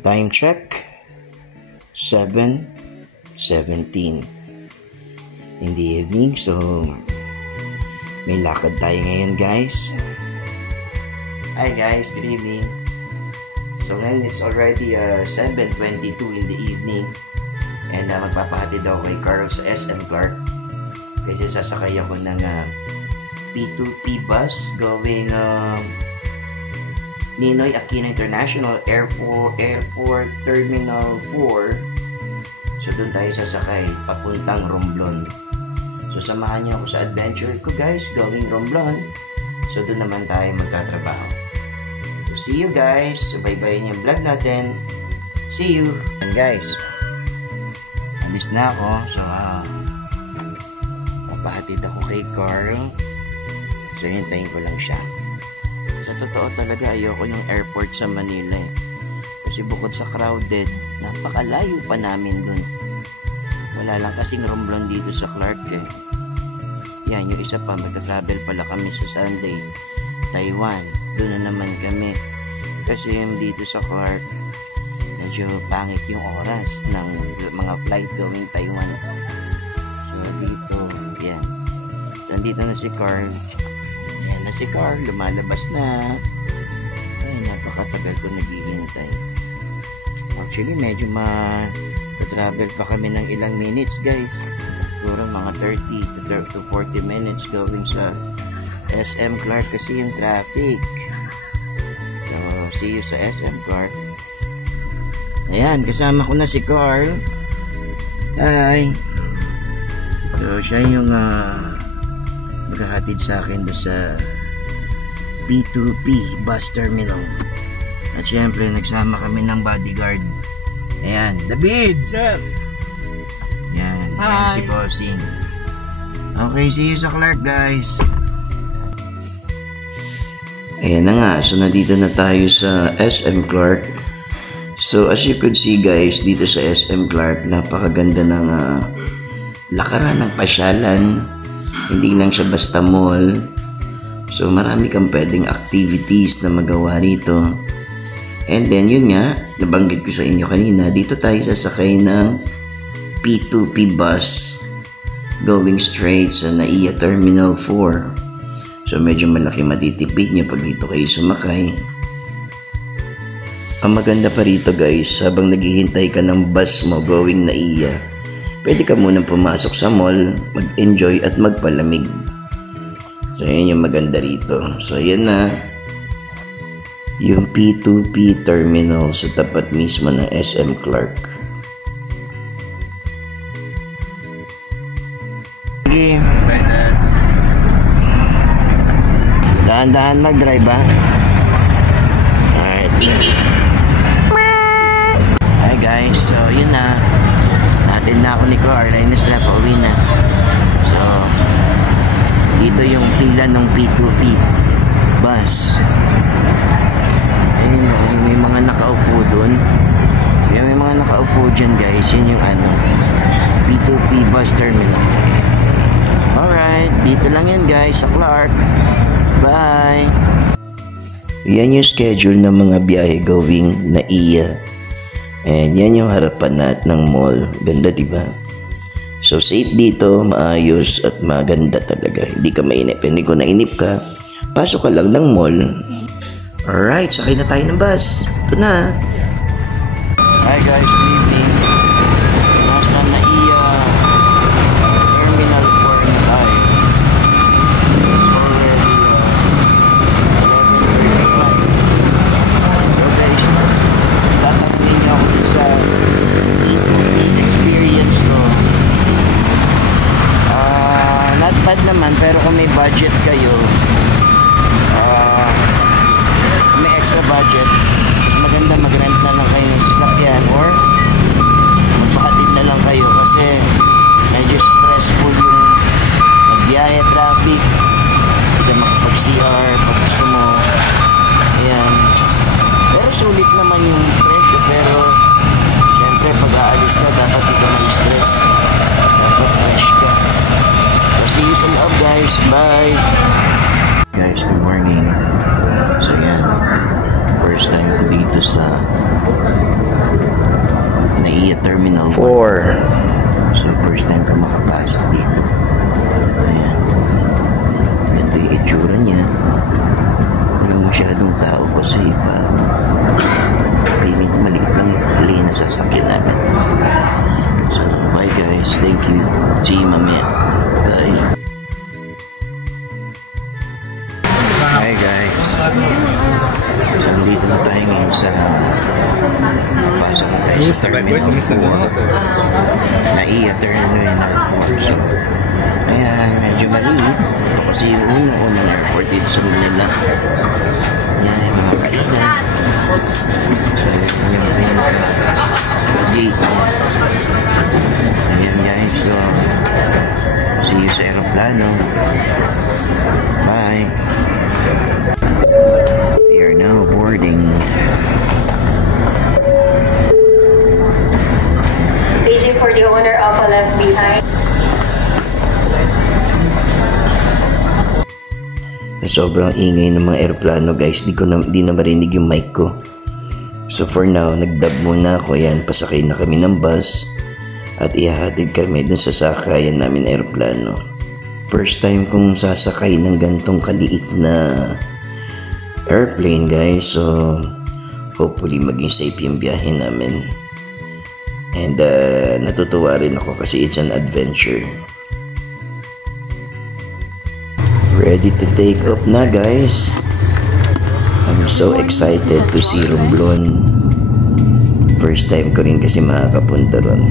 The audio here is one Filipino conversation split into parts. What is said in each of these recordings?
Time check, 7:17 in the evening. So, may lakad tayo ngayon, guys. Hi guys, good evening. So ngayon it's already 7:22 in the evening. And magpapahatid ako kay Carl sa SM Clark. Kasi sasakay ako ng P2P bus going Ninoy Aquino International Airport Terminal 4. So doon tayo sasakay papuntang Romblon. So samahan niyo ako sa adventure ko, guys, going Romblon. So doon naman tayo magtatrabaho. So see you guys. So bye-bye yung vlog natin. See you. And guys, alis na ako. So papahatid ako kay Carl. So hintayin ko lang siya. Sa totoo talaga, ayoko yung airport sa Manila eh. Kasi bukod sa crowded, napakalayo pa namin dun. Wala lang kasing Romblon dito sa Clark eh. Yan, yung isa pa, magka-travel pala kami sa Sunday, Taiwan. Doon na naman kami. Kasi yung dito sa Clark, medyo pangit yung oras ng mga flight going Taiwan. So dito, yan. So dito na si Carl. Yan na si Carl, lumalabas na. Ay, napakatagal ko naghihintay. Actually, medyo travel pa kami ng ilang minutes, guys. Siguro mga 30 to 40 minutes going sa SM Clark kasi yung traffic. So, see you sa SM Clark. Ayan, kasama ko na si Carl. Hi! So, siya yung maghahatid sa akin doon sa P2P bus terminal. At syempre, nagsama kami ng bodyguard. Ayan, David! Sir! Yan, yan si Bossing. Okay, see you sa Clark, guys. Ayan na nga, so nandito na tayo sa SM Clark. So as you could see, guys, dito sa SM Clark, napakaganda ng lakaran ng pasyalan. Hindi lang siya basta mall. So marami kang pwedeng activities na magawa rito. And then yun nga, nabanggit ko sa inyo kanina, dito tayo sasakay ng P2P bus going straight sa NAIA Terminal 4. So medyo malaki matitipid nyo pag dito kayo sumakay. Ang maganda pa rito, guys, habang naghihintay ka ng bus mo going NAIA, pwede ka munang pumasok sa mall, mag-enjoy at magpalamig. So yan yung maganda rito. So yan na yung P2P terminal sa tapat mismo ng SM Clark. Sige. Dahan-dahan mag-drive ba? Alright. Hi guys, so yun na. Natin na ako ni Carl, ayos na, pauwi na. So, dito yung pila ng P2P bus. Ayun, may mga nakaupo dun. May mga nakaupo dyan, guys. Yun yung P2P bus terminal. Alright, dito lang yan, guys, sa Clark. Bye! Yan yung schedule ng mga biyahe going NAIA. And yan yung harapan ng mall. Ganda, diba? So safe dito, maayos at maganda talaga. Hindi ka mainip. Hindi ko nainip ka, pasok ka lang ng mall. Alright, sakay na tayo ng bus. Ito na. Hi guys, good evening. Nasa NAIA Terminal 4 na tayo. It's already 11:35. So guys, tatanungin niyo ako sa P2P experience ko. Not bad naman, pero kung may budget kayo, may extra budget, maganda mag-rent na lang kayo ng sasakyan or magpahatid na lang kayo kasi medyo stressful yung magbiyahe, traffic, hindi ka makapag-CR pag gusto mo. Ayan, pero sulit naman yung presyo, pero syempre pag aalis ka dapat hindi ka ma-stress, dapat fresh ka. So see you sa loob, guys. Bye guys, good morning. So yan, first time ko dito sa Terminal 4. So, first time ko makapasok dito. Ayan. Ito yung itsura niya. Walang masyadong tao kasi feeling ko maliit lang yung lane na sasakyan namin. So, bye guys. Thank you. See you mamaya. Bye. Hi guys. So, nandito na tayo ngayon sa pasok na tayo sa Terminal 4. NAIA Terminal 4. So, ayan, medyo maliit. Ito kasi yung unang airport dito sa Manila. Ayan, yung mga kainan. So, yung gate. Ayan guys. So, see you sa aeroplano. Bye. We are now boarding. Paging for the owner of a left behind. Sobrang ingay ng mga aeroplano guys, di na marinig yung mic ko. So for now, nagdab muna ako. Yan, pasakay na kami ng bus at ihahatid kami dun sa sakayan namin aeroplano. First time kong sasakay ng gantong kaliit na airplane guys, so hopefully maging safe yung biyahe namin. And natutuwa rin ako kasi it's an adventure. Ready to take off na guys. I'm so excited to see Romblon. First time ko rin kasi makakapunta ron.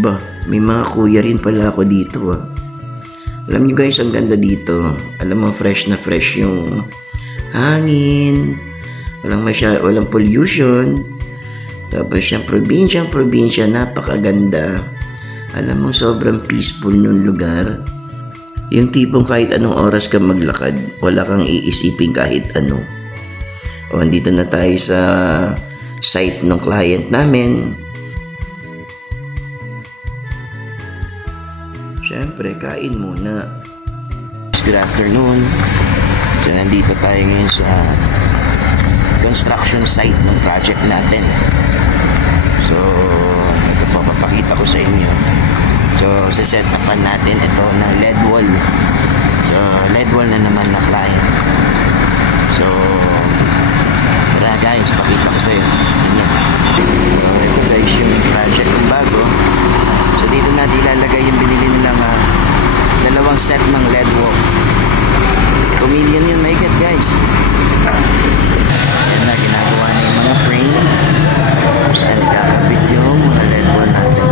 Ba, may mga kuya rin pala ako dito ah. Alam nyo guys, ang ganda dito. Alam mo, fresh na fresh yung hangin. Walang pollution. Tapos yung probinsya, napakaganda. Alam mo, sobrang peaceful yung lugar. Yung tipong kahit anong oras ka maglakad, wala kang iisipin kahit ano. O, andito na tayo sa site ng client namin. Siyempre, kain muna. Good afternoon. So, nandito tayo ngayon sa construction site ng project natin. So, ito po, papakita ko sa inyo. So, set upan natin ito ng LED wall. So, LED wall na naman na client. So, tara guys, pakita ko sa inyo. So, ito guys, yung project ng bago. So, dito natin ilalagay yung binili nilang dalawang set ng LED wall. 2 million yun, make it guys. Yan na, ginagawa na yung mga frame. Kung saan kakabit yung mga LED wall natin.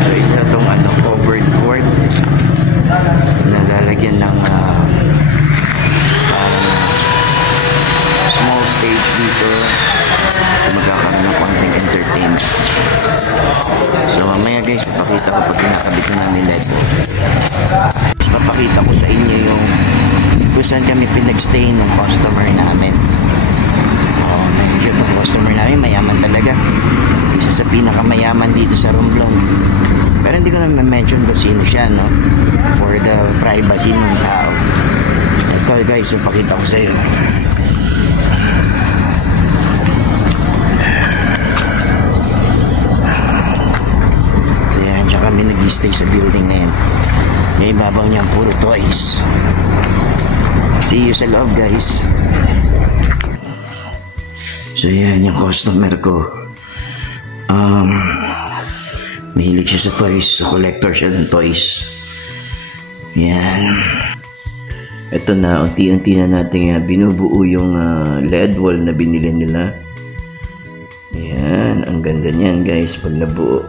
So, ito itong covered board na lalagyan ng small stage dito. Magkakaroon ng konting entertainment. So mamaya guys, papakita ko pag kinakabit na namin LED wall. Tapos papakita ko sa inyo yung kung saan kami pinagstay ng customer namin. Medyo itong customer namin mayaman talaga. Isa sa pinakamayaman dito sa Romblon. Pero hindi ko na ma-mention kung sino siya, no? For the privacy ng tao. Ito guys, papakita ko sa iyo. Kami nag-stay sa building na yun. Ngayon ibabaw niya puro toys. See you sa loob, guys. So yan yung customer ko. Mahilig siya sa toys. So collector siya ng toys. Yan. Ito na, unti-unti na natin binubuo yung LED wall na binili nila. Yan, ang ganda niyan guys pag nabuo.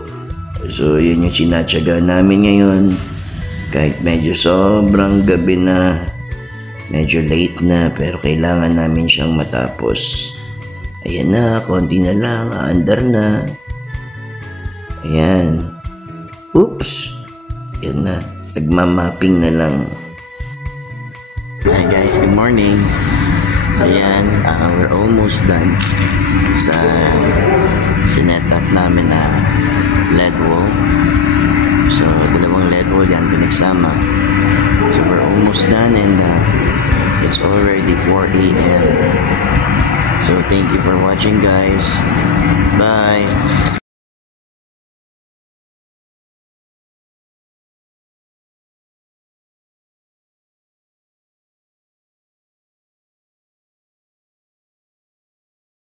So yun yung sinatsaga namin ngayon. Kahit medyo sobrang gabi na, medyo late na, pero kailangan namin siyang matapos. Ayan na, konti na lang, aandar na. Ayan. Oops. Yan na, nagmamapping na lang. Hi guys, good morning. So yan, we're almost done sa sinet-up namin na LED wall. So dalawang LED wall yan pinagsama. So we're almost done and it's already 4 AM. So thank you for watching guys. Bye.